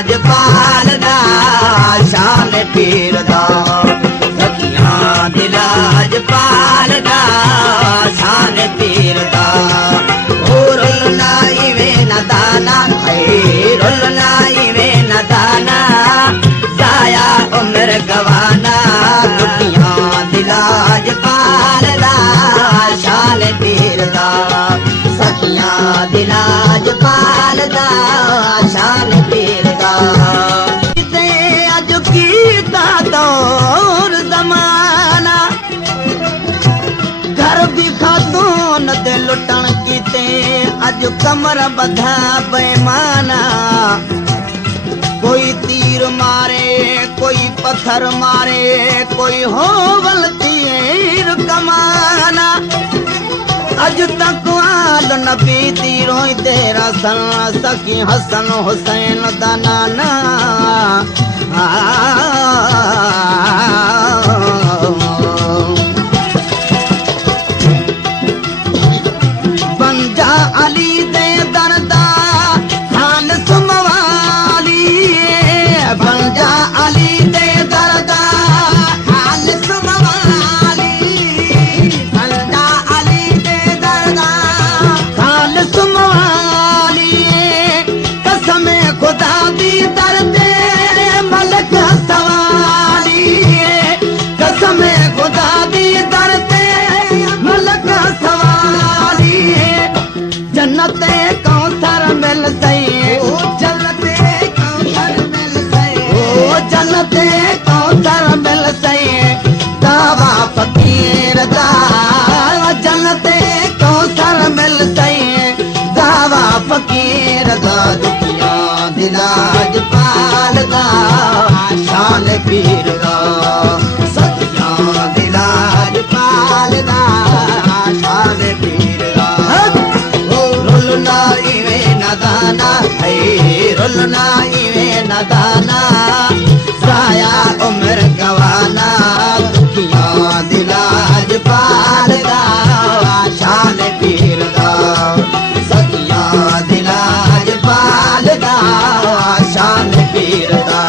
दिलाज पालदा शान पीर दा सखियां दिलाज पालदा शान पीर दा रुलना इवे न दाना रुलना इवे न दाना जाया उम्र गवाना दुखियां दिलाज पालदा शान पीर दा सखियां दिलाज पालदा शान पीर दा ते अज कीता दौर जमाना घर भी खातून ते लुटन कीते अज कमर बधा बेमाना कोई तीर मारे कोई पत्थर मारे कोई होवल तीर कमाना अज तक आल नबी तीरों तेरा सन सखी हसन हुसैन दा नाना बन जा अली दे दरदा खान सुमवाली बन जा अली दे दरदा खान सुमवाली बन जा अली दे दरदा खान सुमवाली कसम खुदा दी दरदे मलक सवाली कसम खुदा दी दरदे मलक सवाली जन्नते कौसर मिल सही जन्नते कौसर मिल सही जन्नते कौसर मिल सही दावा फकीर दा जन्नते कौसर मिल सही दावा फकीर दा दुखियां दिलाज पालदा शान पीर दा सखियां दिलाज पालदा शान पीर दा रुलना इवे नदाना रुलना इवे नदाना साया उम्र गवाना दुखियां दिलाज पालदा शान पीर दा सखियां दिलाज पालदा शान पीर दा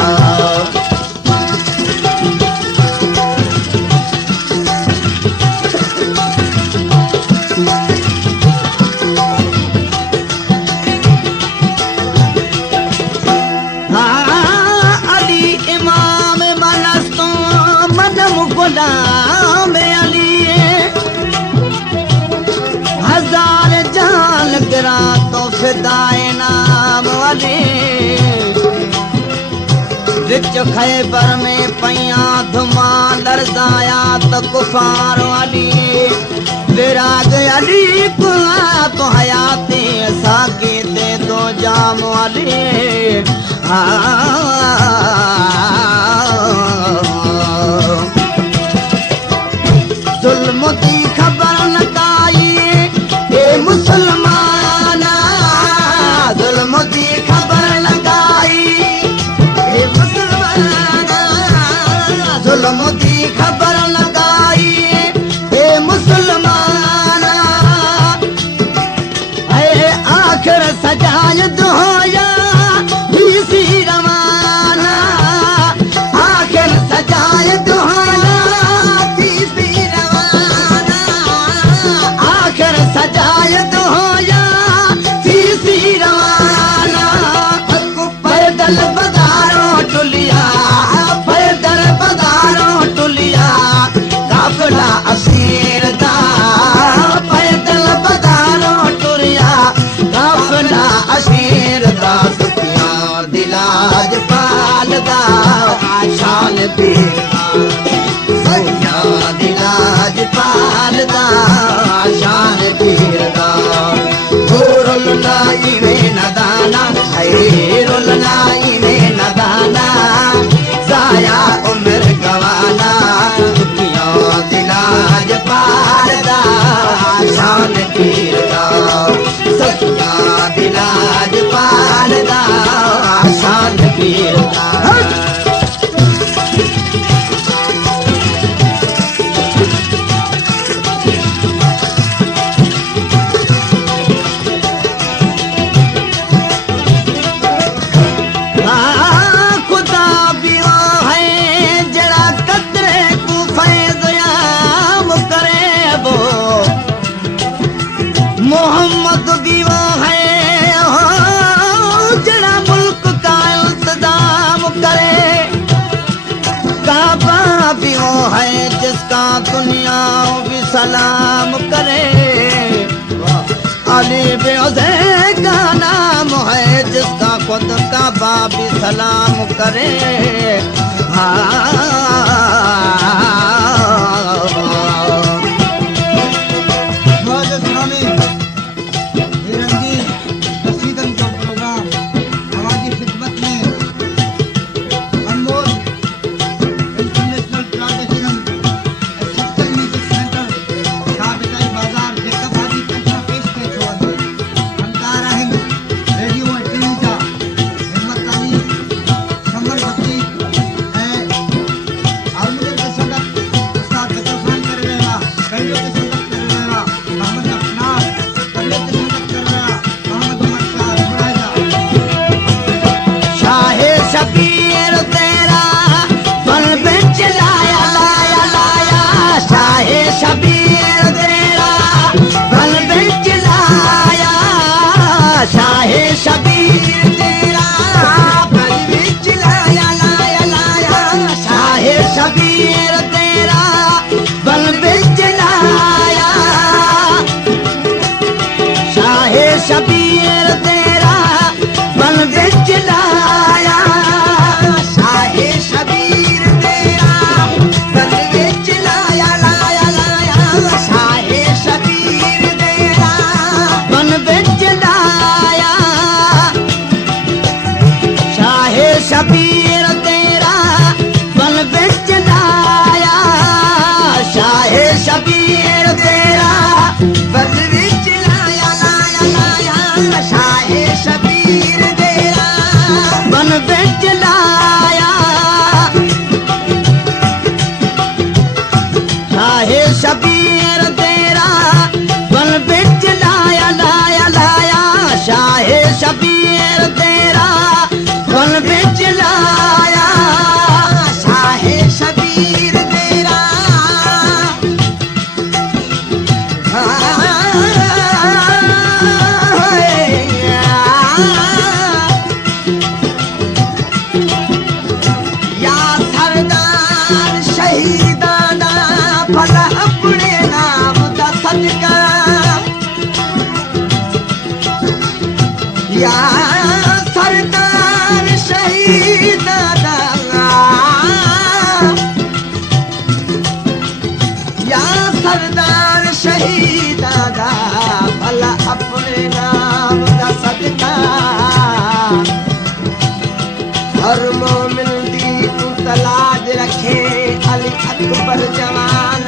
गुलाम अली हजार जान गिरा तो फिदाए नाम अली विच खैबर में पैया धुमा लरजाया तो कुफार अली विराग अली को तो हयाती साकी दे दो जाम अली जुल्म दी खबर लगाई ए मुसलमाना जुल्म दी खबर लगाई ए मुसलमाना जुल्म दी खबर लगाई ए मुसलमाना ए आखिर सजाय दोया इसी रवाना आखिर सजाय दोया सजायत होया सीसी रवाना पैदल बदारों टुलिया पैदल बदारों टुलिया काफिला असीर दा पैदल बदारों टुलिया काफिला असीर दा सखियां दिलाज पालदा शान पीर सखियां दिलाज पालदा शान पीर दा रुलना इवे नदाना रुलना इवे नदाना जाया उम्र गवाना दुखियां दिलाज पालदा शान पीर दा सखियां दिलाज पालदा शान पीर दा दुनिया भी सलाम करे। अली भी का नाम है जिसका खुद का बाप भी सलाम करे। शबीर तेरा बल बिच लाया लाया लाया। शाहे शबीर तेरा बल बिच लाया। शाहे शबीर तेरा बल बिच लाया लाया लाया। शाहे शबीर तेरा बल बिच लाया। शाहे शबीर तेरा बल बिच लाया। शाहे शबीर तेरा बल बिच लाया लाया लाया। शाहे शबीर तेरा बल बिच लाया। शाहे शबीर तेरा बल बिच लाया। शाहे शबीर तेरा बल बिच लाया लाया लाया। शाहे शबीर तेरा बल बिच लाया। शाहे शबीर तेरा बल बिच लाया लाया लाया। शाहे शबीर तेरा बल बिच लाया। शाहे शबीर तेरा या सरदार शहीदां दा भला अपने नाम दा सदका। या सरदार शहीदां दा। या सरदार शहीदां दा भला अपने नाम दा सदका। हर मोमिन दी तू तलाज रखे अली अकबर जवान